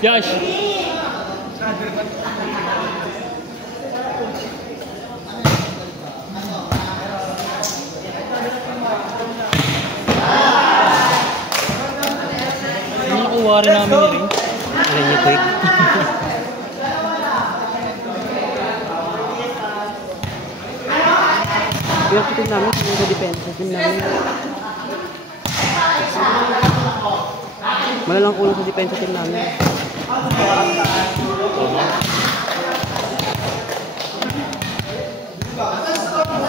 Josh! Ano nakuha rin namin ni Ring? Ano niyo quick? Yung kitin namin, yung sa depensa team namin. Malalang kulang sa depensa team namin.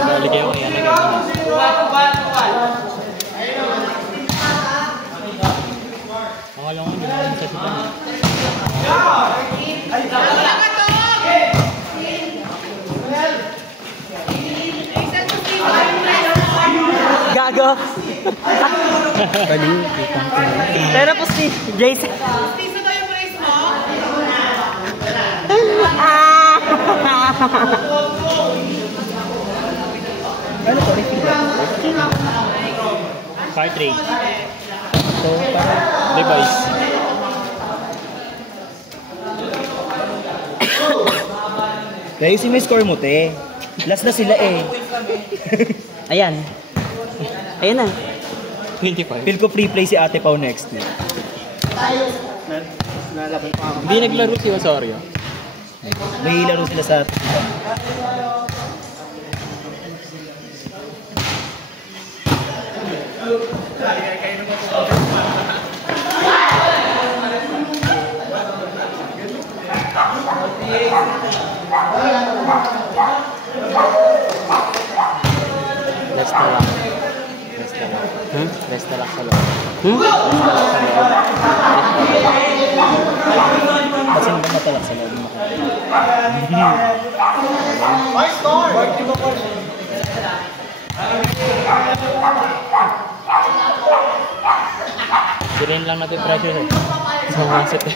Naligay ko yan. Pangalong ko, hindi naman sa sila. Gago! Baliw. Pero po si Jason. Piso daw yung price mo? Ano po? Refill ba? Cartridge. So, parang Device. kaya yung score mo, te. Last na sila eh. Ayan. Ayan na. 25. Feel ko free play si Ate Pao next week. Hindi naglaro si Osorio. May laro sila sa... Rest na lang. Rest na lang. Rest na lang sa loob. Kasi naman matalak sa loob mo. Sirin lang natin pressure eh. Sa mga set eh.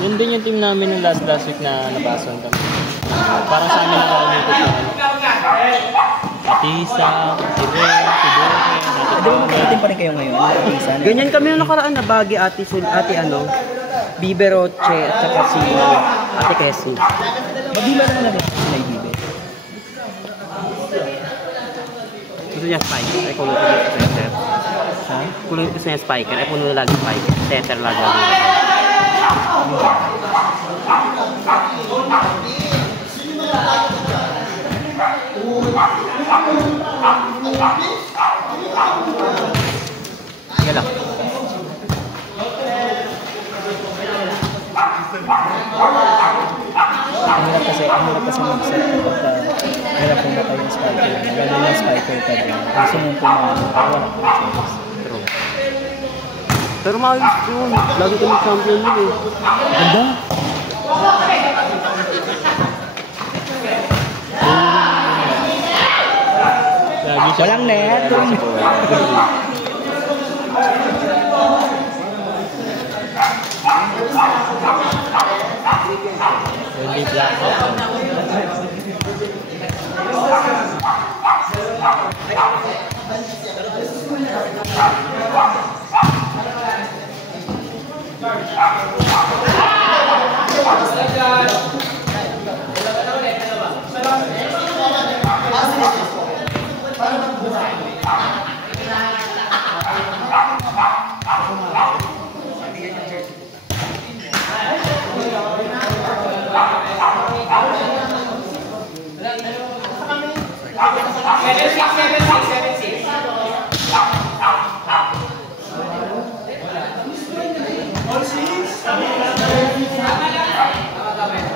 Yun din yung team namin ng last week na nabason kami. Parang sa amin nakalimutot na Atisa, si Ren, si Dore, Di ba magkakatin pa rin kayo ngayon? Atisa, Ganyan kami yung nakaraan na bagi ate ano, Biberoche at saka si Ate Kesi. Mabila naman na rin sila ibibe. Gusto niya spiker, ay kulong ko sa setter. Ha? Kulong ko sa spiker, ay puno na lagi spiker. Setter lagi. Yan lang. Ang hirap kasi mag-set kapag hirap kung baka yung spiker. Lalo yung spiker ka rin. Gusto mong pumahan, pero wala kang choice. True. Pero maayos yun. Lagi kami champion yun eh. Ganda? Lagi siya. Walang net. Hindi black.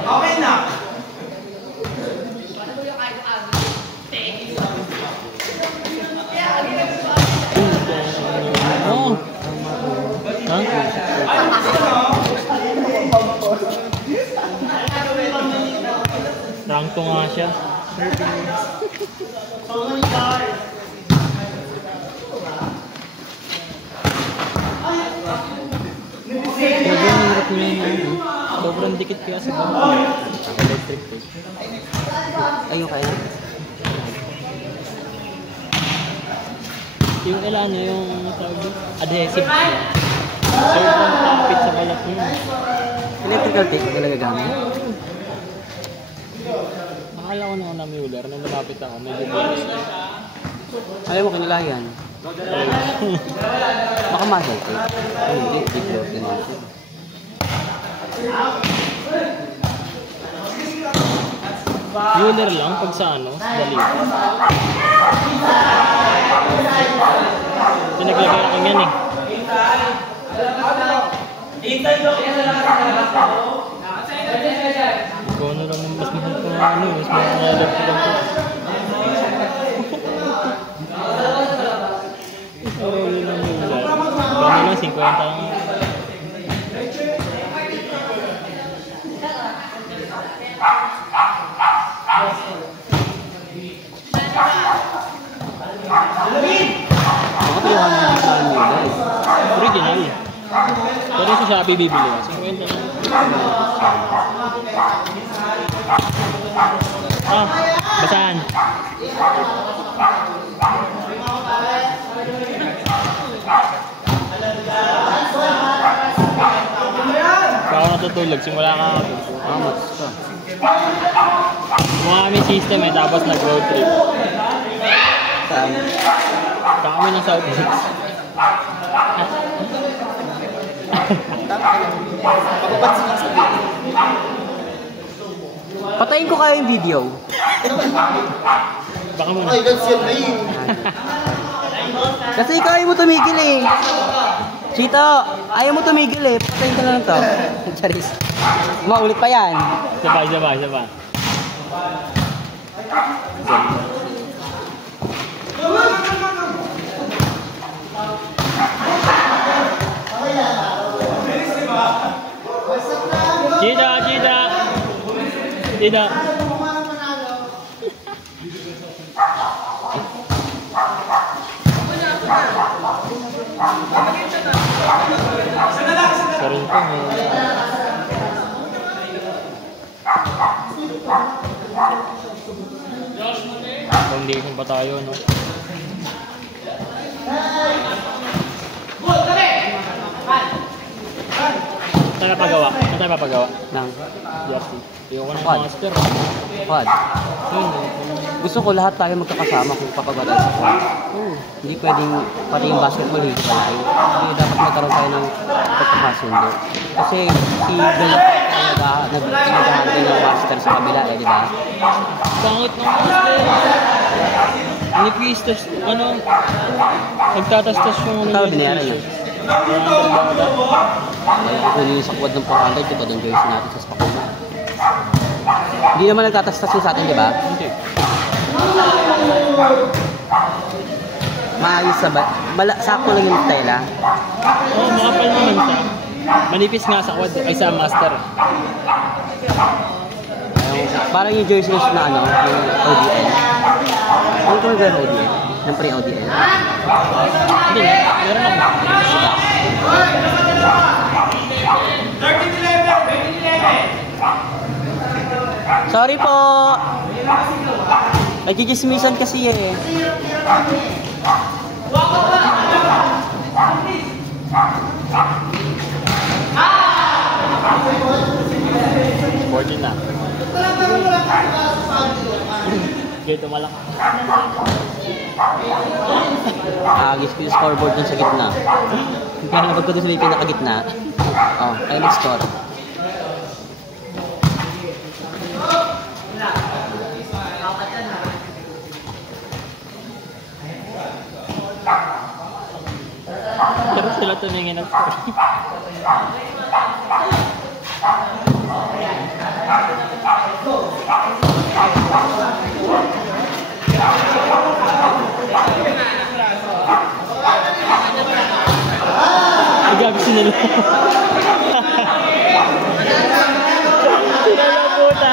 Okay na. ko nga siya. Sobrang hirap niya yun. Sobrang dikit kaya sa bangko. Electric tape. Ayun kaya. Yung ilan niya, yung tawag doon, adhesive niya. Sobrang kapit sa balat niya. Electrical tape talaga gamit. Nakala ko naman na Mueller, nung lumapit ako, medyo bukas. Ayaw mo kinalayan. Baka muscle tape. Ay, hindi. Di-close din natin. Mueller lang pag sa ano, dali. Pinaglagay ako yan eh. Ikaw na lang yung mas mahal ko nga ano, mas mahal ko nga electric lang ko. Ito rin ang Mueller. Gano'n lang, 50 lang. Baka piluhan mo yung saan mo yun. Original. Pero sa Shopee bibili ka. 50 lang. Ah, basahan. Baka natutulog, simula ka ako. Amat ka. Mga kami system eh, tapos nag-road trip. Saan? Kami ng South Beach. Patayin ko kaya yung video. Baka muna. Ay, that's yun na yun. Kasi ikaw ayaw mo tumigil eh. Chito, ayaw mo tumigil eh. Patayin ka na lang to. Charis. Maulit pa yan. Sabay, sabay, sabay. Chita, chita. Chita. Karin ko mo. Foundation pa tayo, no? Saan na pagawa? Saan tayo papagawa? Nang, Jersey. Ayoko ng Quad. master. quad. Yun, Gusto ko lahat tayo magkakasama kung papagawa tayo sa quad. Hindi pwedeng pati yung basketball hindi tayo. Hindi dapat magkaroon tayo ng pagkakasundo. Kasi si Bella naghahandle ng master sa kabila eh, di ba? Pangit ng master. Nipis, tas ano, nagtatastas yung Ang tawag binayaran niya. Kaya kukunin yung sa quad ng 400, di ba doon gawin natin sa Spakuna. Hindi naman nagtatastas yung sa atin, di ba? Hindi. Maayos sa sakto lang yung tela. Oo, makapal naman siya. Manipis nga sa quad, ay sa master. Parang yung jersey na ano, yung ODL. Ano ito yung ODL? Yung pre-ODL? Hindi, meron ako. Sorry po! Nagkikismisan kasi eh. Boarding na. Gito malak. Agis ko yung scoreboard dun sa gitna. Kaya napag ko dun sa may pinakagitna. Oh, ay nag-score. Pero sila tumingin ng score. Gabi sinalo. Sinalo puta.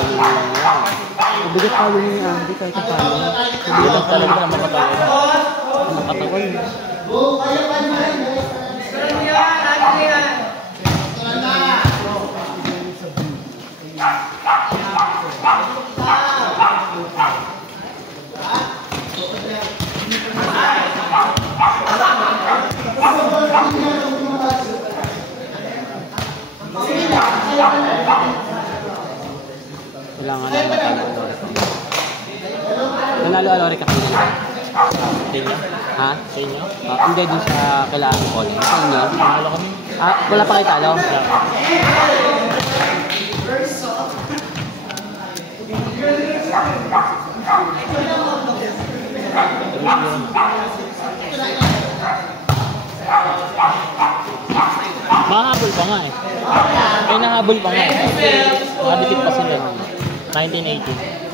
ganun lang yan. Mabigat pa rin yung Andy kahit pa paano. Mabigat ang talaga na makatawan. Ang katawan. Kailangan na matalo Alore pa. Nanalo Alore ka kanina ba? Sa inyo? Ha? Sa inyo? Hindi din sa kailangan ko. Sa inyo? Mahalo kami. Wala pa kayo talo? Mahabol pa nga eh. Nahabol pa nga eh. Nakadikit pa sila. 1918.